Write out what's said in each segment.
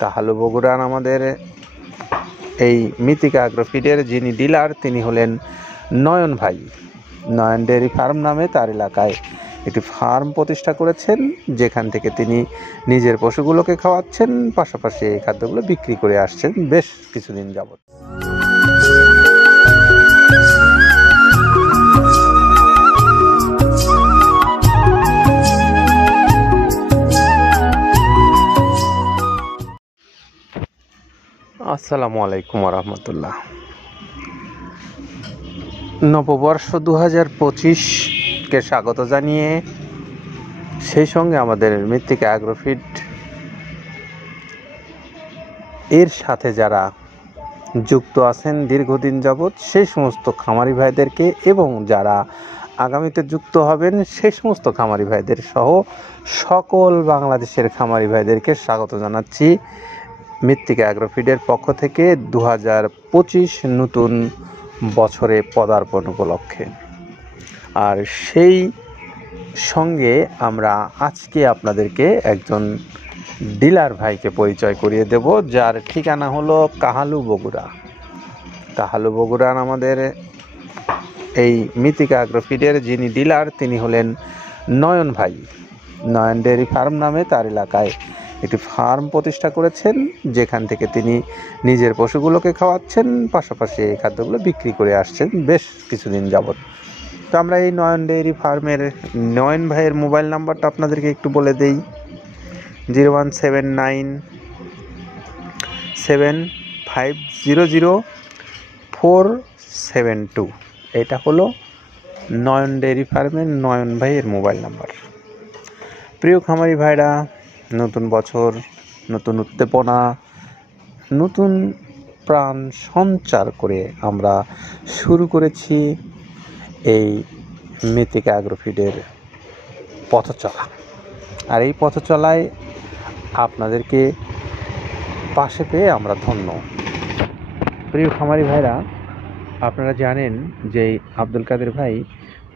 কাহালু বগুড়ার আমাদের এই মৃত্তিকা অ্যাগ্রোফিডের যিনি ডিলার তিনি হলেন নয়ন ভাই। নয়ন ডেয়ারি ফার্ম নামে তার এলাকায় একটি ফার্ম প্রতিষ্ঠা করেছেন, যেখান থেকে তিনি নিজের পশুগুলোকে খাওয়াচ্ছেন, পাশাপাশি এই খাদ্যগুলো বিক্রি করে আসছেন বেশ কিছুদিন যাবত। আসসালামু আলাইকুম রহমতুল্লাহ। নববর্ষ 2025-কে স্বাগত জানিয়ে সেই সঙ্গে আমাদের মৃত্তিকা অ্যাগ্রোফিড এর সাথে যারা যুক্ত আছেন দীর্ঘদিন যাবৎ সেই সমস্ত খামারি ভাইদেরকে এবং যারা আগামীতে যুক্ত হবেন সেই সমস্ত খামারি ভাইদের সহ সকল বাংলাদেশের খামারি ভাইদেরকে স্বাগত জানাচ্ছি মৃত্তিকা অ্যাগ্রোফিডের পক্ষ থেকে 2025 নতুন বছরে পদার্পণ উপলক্ষে। আর সেই সঙ্গে আমরা আজকে আপনাদেরকে একজন ডিলার ভাইকে পরিচয় করিয়ে দেব, যার ঠিকানা হলো কাহালু বগুড়া। কাহালু বগুড়ার আমাদের এই মৃত্তিকা অ্যাগ্রোফিডের যিনি ডিলার তিনি হলেন নয়ন ভাই। নয়ন ডেয়ারি ফার্ম নামে তার এলাকায় একটি ফার্ম প্রতিষ্ঠা করেছেন, যেখান থেকে তিনি নিজের পশুগুলোকে খাওয়াচ্ছেন, পাশাপাশি এই খাদ্যগুলো বিক্রি করে আসছেন বেশ কিছুদিন যাবত। তো আমরা এই নয়ন ডেয়ারি ফার্মের নয়ন ভাইয়ের মোবাইল নাম্বারটা আপনাদেরকে একটু বলে দেই। 01797500472। এটা হলো নয়ন ডেয়ারি ফার্মের নয়ন ভাইয়ের মোবাইল নাম্বার। প্রিয় খামারি ভাইরা, নতুন বছর, নতুন উদ্দীপনা, নতুন প্রাণ সঞ্চার করে আমরা শুরু করেছি এই মৃত্তিকা অ্যাগ্রোফিডের পথচলা। আর এই পথচলায় আপনাদেরকে পাশে পেয়ে আমরা ধন্য। প্রিয় খামারি ভাইরা, আপনারা জানেন যে আব্দুল কাদের ভাই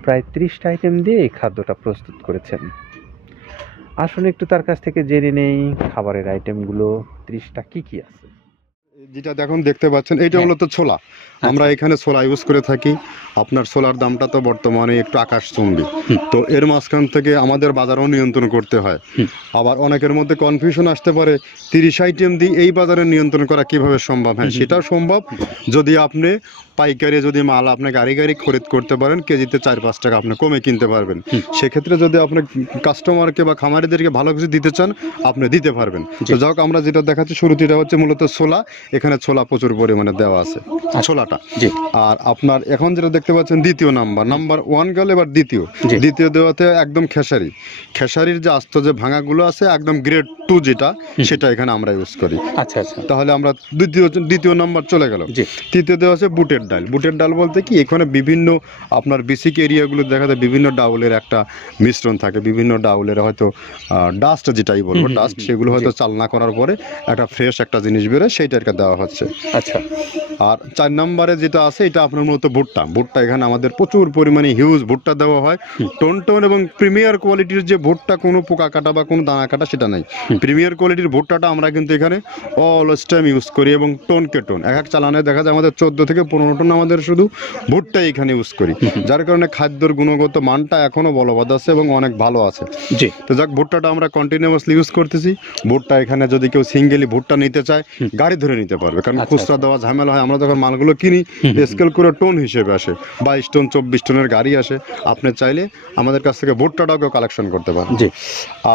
প্রায় 30টা আইটেম দিয়ে এই খাদ্যটা প্রস্তুত করেছেন। আসুন একটু তার কাছ থেকে জেনে নেই খাবারের আইটেমগুলো 30টা কি আছে। যেটা দেখুন দেখতে পাচ্ছেন এইটা হলো তো ছোলা। আমরা এখানে ছোলা ইউজ করে থাকি। আপনার ছোলার দামটা তো বর্তমানে একটু আকাশচুম্বী। তো এর মাঝখান থেকে আমাদের বাজারও নিয়ন্ত্রণ করতে হয়। আবার অনেকের মধ্যে কনফিউশন আসতে পারে 30 আইটেম দিয়ে এই বাজারে নিয়ন্ত্রণ করা কিভাবে সম্ভব। হ্যাঁ, সেটাও সম্ভব যদি আপনি পাইকারি যদি মাল আপনি গাড়ি খরিদ করতে পারেন, কেজিতে 4-5 টাকা আপনি কমে কিনতে পারবেন। সেক্ষেত্রে যদি আপনি কাস্টমারকে বা খামারিদেরকে ভালো কিছু দিতে চান আপনি দিতে পারবেন। তো যাক, আমরা যেটা দেখাচ্ছি শুরুতে এটা হচ্ছে মূলত ছোলা। এখানে ছোলা প্রচুর পরিমাণে দেওয়া আছে ছোলাটা। আর আপনার এখন যেটা দেখতে পাচ্ছেন দ্বিতীয় নাম্বার 1 গেল। এবার দ্বিতীয় দেওয়াতে একদম খেসারির যে আস্ত যে ভাঙাগুলো আছে একদম গ্রেড 2 যেটা, সেটা এখানে আমরা ইউজ করি। আচ্ছা, তাহলে আমরা দ্বিতীয় নাম্বার চলে গেল। তৃতীয় দেওয়া আছে বুটের ডাল বলতে কি, এখানে বিভিন্ন আপনার বেসিক এরিয়াগুলো দেখা যায় বিভিন্ন ডাউলের একটা মিশ্রণ থাকে, বিভিন্ন ডাউলের হয়তো ডাস্ট যেটাই বলবো ডাস্ট, সেগুলো হয়তো চালনা করার পরে একটা ফ্রেশ একটা জিনিস বেরোয়, সেইটাকে দেওয়া হচ্ছে। আচ্ছা। আর 4 নম্বরে যেটা আছে এটা আপনার মূলত ভুট্টা। এখানে আমাদের প্রচুর পরিমাণে হিউজ ভুট্টা দেওয়া হয়। টোন এবং প্রিমিয়ার কোয়ালিটির যে ভুট্টা, কোনো পোকা কাটা বা কোনো দানা কাটা সেটা নাই। প্রিমিয়ার কোয়ালিটির ভুট্টাটা আমরা কিন্তু এখানে অলওয়েজ টাইম ইউজ করি। এবং টোনকে টোন এক চালানে দেখা যায় আমাদের 14 থেকে 15 টন আমাদের শুধু ভুট্টা এখানে ইউজ করি, যার কারণে খাদ্যর গুণগত মানটা এখনো বলবৎ আছে এবং অনেক ভালো আছে। তো যাক, ভুট্টাটা আমরা কন্টিনিউয়াসলি ইউজ করতেছি। ভুট্টা এখানে যদি কেউ সিঙ্গেলি ভুট্টা নিতে চায় গাড়ি ধরে নিতে পারবে, কারণ খুচরা দেওয়া ঝামেলা হয়। আমরা যখন মালগুলো কিনি স্কেল করে টোন হিসেবে আসে, 22 টন 24 টনের গাড়ি আসে। আপনি চাইলে আমাদের কাছ থেকে ভুট্টাটাও কালেকশন করতে পারেন।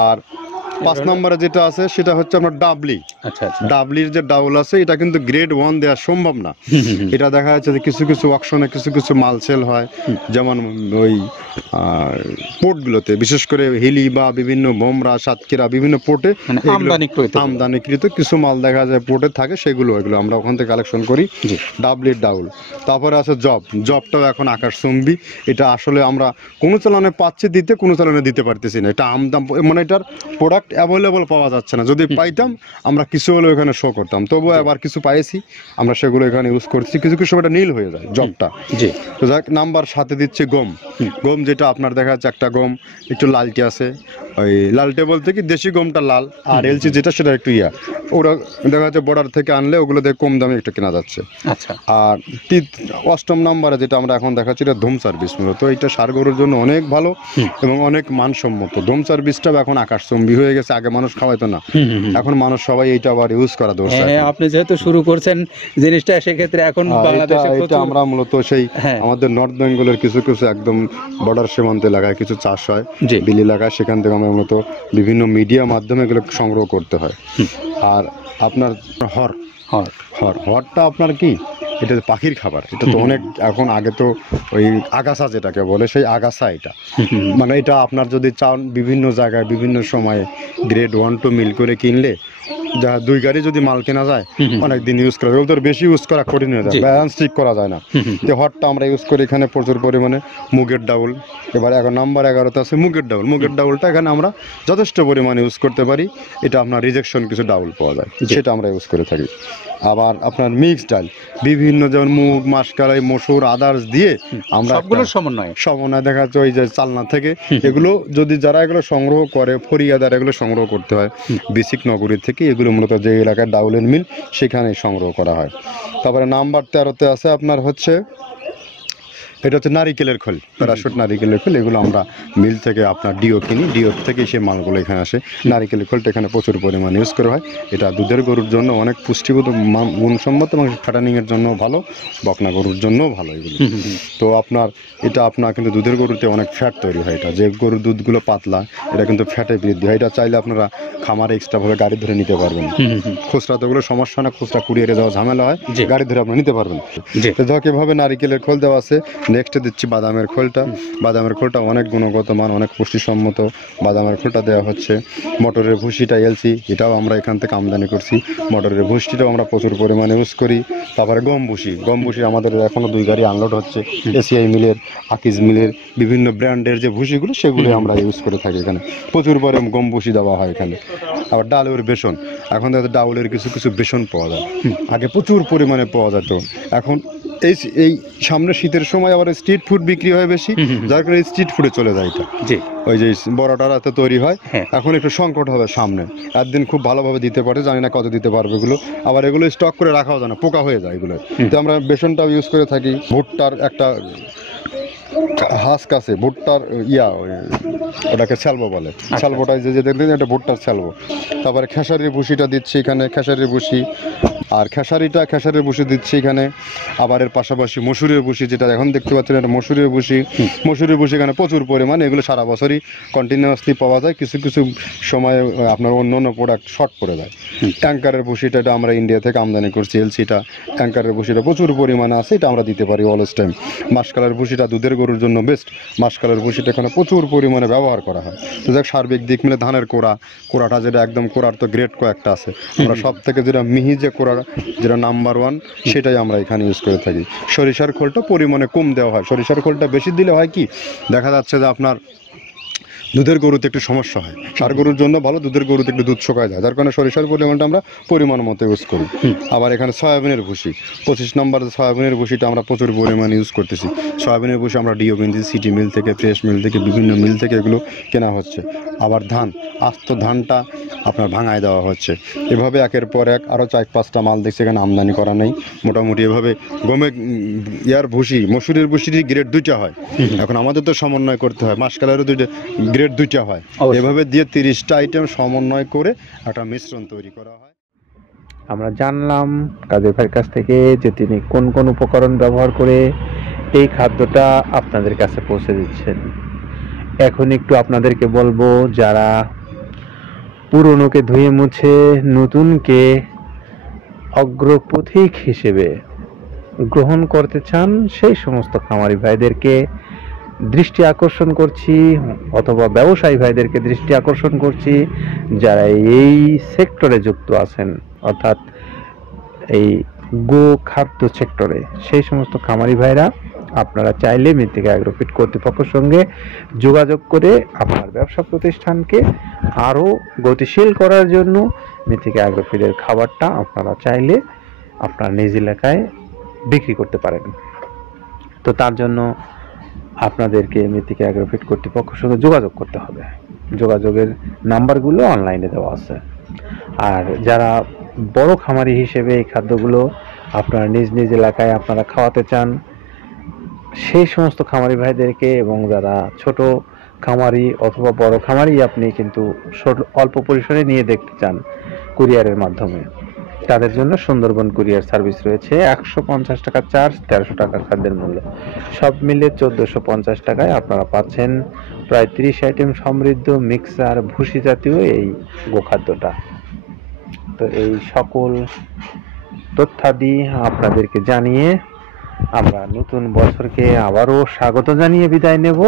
আর 5 নম্বরে যেটা আছে সেটা হচ্ছে আপনার ডাবলি। ডাবলির যে ডাউল আছে এটা কিন্তু গ্রেড 1 দেওয়া সম্ভব না। এটা দেখা যাচ্ছে যে কিছু অকশনে কিছু মাল সেল হয়, যেমন ওই পোর্টগুলোতে, বিশেষ করে হিলি বা বিভিন্ন বোমরা, সাতক্ষীরা বিভিন্ন পোর্টে আমদানিকৃত কিছু মাল দেখা যায় পোর্টে থাকে, এগুলো আমরা ওখান থেকে কালেকশন করি। ডাবলির ডাউল। তারপরে আছে জবটাও এখন আকাশচুম্বী। এটা আসলে আমরা কোনো চালানে পাচ্ছি দিতে, কোনো চালানে দিতে পারতেছি না। এটা আমদাম, মানে এটার প্রোডাক্ট অ্যাভেলেবল পাওয়া যাচ্ছে না। যদি পাইতাম আমরা কিছু হলেও এখানে শো করতাম, তবুও আবার কিছু পাইছি আমরা, সেগুলো এখানে ইউজ করছি। কিছু এটা নীল হয়ে যায় জবটা। তো যাক, নাম্বার 7 দিচ্ছে গম। যেটা আপনার দেখা যাচ্ছে একটা গম একটু লালটে আছে, ওই লালটে বলতে কি দেশি গমটা লাল, আর এলসি যেটা সেটা একটু ইয়া, ওরা দেখা যাচ্ছে বর্ডার থেকে আনলে ওগুলো দেখে কম দামে একটু কেনা যাচ্ছে। আচ্ছা। আর 8ম নম্বরে যেটা আমরা এখন দেখাচ্ছি এটা ধুম সার্ভিস, মূলত এটা ষাঁড় গরুর জন্য অনেক ভালো এবং অনেক মানসম্মত। ধুম সার্ভিসটাও এখন আকাশচুম্বী হয়ে গেছে, আগে মানুষ খাওয়াইতো না, এখন মানুষ সবাই এইটা আবার ইউজ করা দরকার। হ্যাঁ, আপনি যেহেতু শুরু করছেন জিনিসটা, সেক্ষেত্রে এখন বাংলাদেশে এটা আমরা মূলত সেই হ্যাঁ। আমাদের নর্থ বেঙ্গলের কিছু কিছু একদম বর্ডার সীমান্ত এলাকায় কিছু চাষ হয়, জি। বিল এলাকায়, সেখান থেকে আমরা মূলত বিভিন্ন মিডিয়া মাধ্যমে এগুলো সংগ্রহ করতে হয়। আর আপনার হরটা আপনার কি, এটা পাখির খাবার, এটা তো অনেক এখন, আগে তো ওই আগাছা যেটাকে বলে সেই আগাছা, এটা মানে এটা আপনার যদি চান বিভিন্ন জায়গায় বিভিন্ন সময়ে গ্রেড 1 2 মিল করে কিনলে যা 2 গাড়ি যদি মাল কেনা যায় অনেক দিন ইউজ করা যায়, ওদের বেশি ইউজ করা কঠিন হয়ে যায়, ব্যালেন্স ঠিক করা যায় না। তো হটটা আমরা ইউজ করি এখানে প্রচুর পরিমাণে। মুগের ডাউল, এবার নাম্বার 11তে আছে মুগের ডাউলটা এখানে আমরা যথেষ্ট পরিমাণে ইউজ করতে পারি। এটা আপনার রিজেকশন কিছু ডাউল পাওয়া যায়, সেটা আমরা ইউজ করে থাকি। আবার আপনার মিক্স ডাল বিভিন্ন, যেমন মুগ, মাসকলাই, মসুর, আদার্স দিয়ে আমরা সবগুলোর সমন্বয় দেখা যাচ্ছে ওই যে চালনা থেকে এগুলো যদি যারা এগুলো সংগ্রহ করে, ফরিয়াদার এগুলো সংগ্রহ করতে হয় বেসিক নগরী থেকে, এগুলো মূলত যে এলাকায় ডাউলের মিল সেখানে সংগ্রহ করা হয়। তারপরে নাম্বার 13তে আছে আপনার হচ্ছে, এটা হচ্ছে নারিকেলের খোল, প্যারাশুট নারিকেলের খোল, এগুলো আমরা মিল থেকে আপনার ডিও কিনি, ডিও থেকে সেই মালগুলো এখানে আসে। নারিকেলের খোলটা এখানে প্রচুর পরিমাণে ইউজ করা হয়। এটা দুধের গরুর জন্য অনেক পুষ্টিগত গুণসম্মত এবং ফ্যাটানিংয়ের জন্য ভালো, বকনা গরুর জন্যও ভালো এগুলো। তো আপনার এটা আপনার কিন্তু দুধের গরুতে অনেক ফ্যাট তৈরি হয়, এটা যে গরুর দুধগুলো পাতলা এটা কিন্তু ফ্যাটে বৃদ্ধি হয়। এটা চাইলে আপনারা খামারে এক্সট্রাভাবে গাড়ি ধরে নিতে পারবেন, খুচরা তো ওগুলো সমস্যা না, খুচরা কুরিয়ারে যাওয়া ঝামেলা হয়, গাড়ি ধরে আপনি নিতে পারবেন। তো ধরো এভাবে নারিকেলের খোল দেওয়া আছে। নেক্সট দিচ্ছি বাদামের খোলটা অনেক গুণগত মান, অনেক পুষ্টিসম্মত বাদামের খোলটা দেওয়া হচ্ছে। মটরের ভুসিটা এলসি, এটাও আমরা এখান থেকে আমদানি করছি, মটরের ভুসিটাও আমরা প্রচুর পরিমাণে ইউজ করি। তারপরে গম ভুসি আমাদের এখনও 2 গাড়ি আনলোড হচ্ছে, এসিআই মিলের, আকিজ মিলের বিভিন্ন ব্র্যান্ডের যে ভুসিগুলো সেগুলো আমরা ইউজ করে থাকি। এখানে প্রচুর পরিমাণে গম ভুসি দেওয়া হয় এখানে। আবার ডালের বেসন, এখন ডাউলের কিছু কিছু বেসন পাওয়া যায়, আগে প্রচুর পরিমাণে পাওয়া যেত। এখন এই সামনে শীতের সময় আবার স্ট্রিট ফুড বিক্রি হয় বেশি, যার কারণে স্ট্রিট ফুডে চলে যায় এটা। ওই যে বড়টা রাতে তৈরি হয়, এখন একটু সংকট হবে সামনে, একদিন খুব ভালোভাবে দিতে পারে, জানি না কত দিতে পারবে এগুলো। আবার এগুলো স্টক করে রাখাও যায় না, পোকা হয়ে যায় এগুলো। তো আমরা বেসনটাও ইউজ করে থাকি। ভুট্টার একটা হাস্ক আছে, ভুট্টার ওটাকে স্যালবো বলে, স্যালবোটা যে দেখলেন এটা ভুট্টার স্যালবো। তারপরে খেসারির ভুসিটা দিচ্ছি এখানে, খেসারির ভুসি, আর খেসারির ভুসি দিচ্ছি এখানে। আবার এর পাশাপাশি মসুরের ভুসি, যেটা এখন দেখতে পাচ্ছেন এটা মসুরের ভুসি এখানে প্রচুর পরিমাণে, এগুলো সারা বছরই কন্টিনিউয়াসলি পাওয়া যায়, কিছু কিছু সময় আপনার অন্য প্রোডাক্ট শর্ট পড়ে যায়। ট্যাঙ্কারের ভুসিটা এটা আমরা ইন্ডিয়া থেকে আমদানি করছি, এলসিটা ট্যাঙ্কারের ভুসিটা প্রচুর পরিমাণে আছে, এটা আমরা দিতে পারি অলওয়েজ টাইম। মাসকালের ভুসিটা দুধের গরুর জন্য বেস্ট, মাসকালের ভুসিটা এখানে প্রচুর পরিমাণে ব্যবহার করা হয়। তো দেখ সার্বিক দিক মিলে ধানের কোড়াটা যেটা একদম কোড়ার তো গ্রেড কয়েকটা আছে, আমরা সব থেকে যেটা মিহি যে কোড়া, যেটা নাম্বার 1, সেটাই আমরা এখানে ইউজ করে থাকি। সরিষার খোলটা পরিমাণে কম দেওয়া হয়, সরিষার খোলটা বেশি দিলে হয় কি, দেখা যাচ্ছে যে আপনার দুধের গরুতে একটু সমস্যা হয়, ষাঁড় গরুর জন্য ভালো, দুধের গরুতে একটু দুধ শুকায় যায়, যার কারণে সরিষার পরিমাণটা আমরা পরিমাণ মতো ইউজ করি। আবার এখানে সয়াবিনের ভুসি 25 নম্বর সয়াবিনের ভুসিটা আমরা প্রচুর পরিমাণে ইউজ করতেছি। সয়াবিনের ভুসি আমরা ডিও কিনছি, সিটি মিল থেকে, ফ্রেশ মিল থেকে, বিভিন্ন মিল থেকে এগুলো কেনা হচ্ছে। আবার আস্ত ধানটা আপনার ভাঙায় দেওয়া হচ্ছে। এভাবে একের পর এক আরও 4-5টা মাল দেখছি এখানে আমদানি করা নেই। মোটামুটি এভাবে মসুরের ভুসির গ্রেড 2টা হয়, এখন আমাদের তো সমন্বয় করতে হয়, মাসকালেরও গ্রেড 2টা হয়, এভাবে দিয়ে 30টা আইটেম সমন্বয় করে একটা মিশ্রণ তৈরি করা হয়। আমরা জানলাম কাদের ভাইয়ের কাছ থেকে যে তিনি কোন কোন উপকরণ ব্যবহার করে এই খাদ্যটা আপনাদের কাছে পৌঁছে দিচ্ছেন। এখন একটু আপনাদেরকে বলবো, যারা পুরনোকে ধুয়ে মুছে নতুনকে অগ্রপথিক হিসেবে গ্রহণ করতে চান, সেই সমস্ত খামারি ভাইদেরকে দৃষ্টি আকর্ষণ করছি, অথবা ব্যবসায়ী ভাইদেরকে দৃষ্টি আকর্ষণ করছি, যারা এই সেক্টরে যুক্ত আছেন, অর্থাৎ এই গো খাদ্য সেক্টরে, সেই সমস্ত খামারি ভাইরা আপনারা চাইলে মৃত্তিকা অ্যাগ্রোফিট কর্তৃপক্ষের সঙ্গে যোগাযোগ করে আপনার ব্যবসা প্রতিষ্ঠানকে আরও গতিশীল করার জন্য মৃত্তিকা অ্যাগ্রোফিটের খাবারটা আপনারা চাইলে আপনার নিজ এলাকায় বিক্রি করতে পারেন। তো তার জন্য আপনাদেরকে মৃত্তিকা অ্যাগ্রোফিট কর্তৃপক্ষের সঙ্গে যোগাযোগ করতে হবে। যোগাযোগের নাম্বারগুলো অনলাইনে দেওয়া আছে। আর যারা বড় খামারি হিসেবে এই খাদ্যগুলো আপনারা নিজ নিজ এলাকায় আপনারা খাওয়াতে চান, সেই সমস্ত খামারি ভাইদেরকে, এবং যারা ছোট খামারি অথবা বড় খামারি আপনি কিন্তু অল্প পরিসরে নিয়ে দেখতে চান কুরিয়ারের মাধ্যমে, তাদের জন্য সুন্দরবন কুরিয়ার সার্ভিস রয়েছে। 150 টাকা চার্জ, 1300 টাকা খাদ্যের মূল্য, সব মিলে 1450 টাকায় আপনারা পাচ্ছেন প্রায় 30 আইটেম সমৃদ্ধ মিক্সার ভুসি জাতীয় এই গোখাদ্যটা। তো এই সকল তথ্যাদি আপনাদেরকে জানিয়ে আমরা নতুন বছরকে আবারও স্বাগত জানিয়ে বিদায় নেব।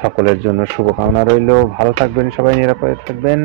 সকলের জন্য শুভকামনা রইল। ভালো থাকবেন সবাই, নিরাপদে থাকবেন।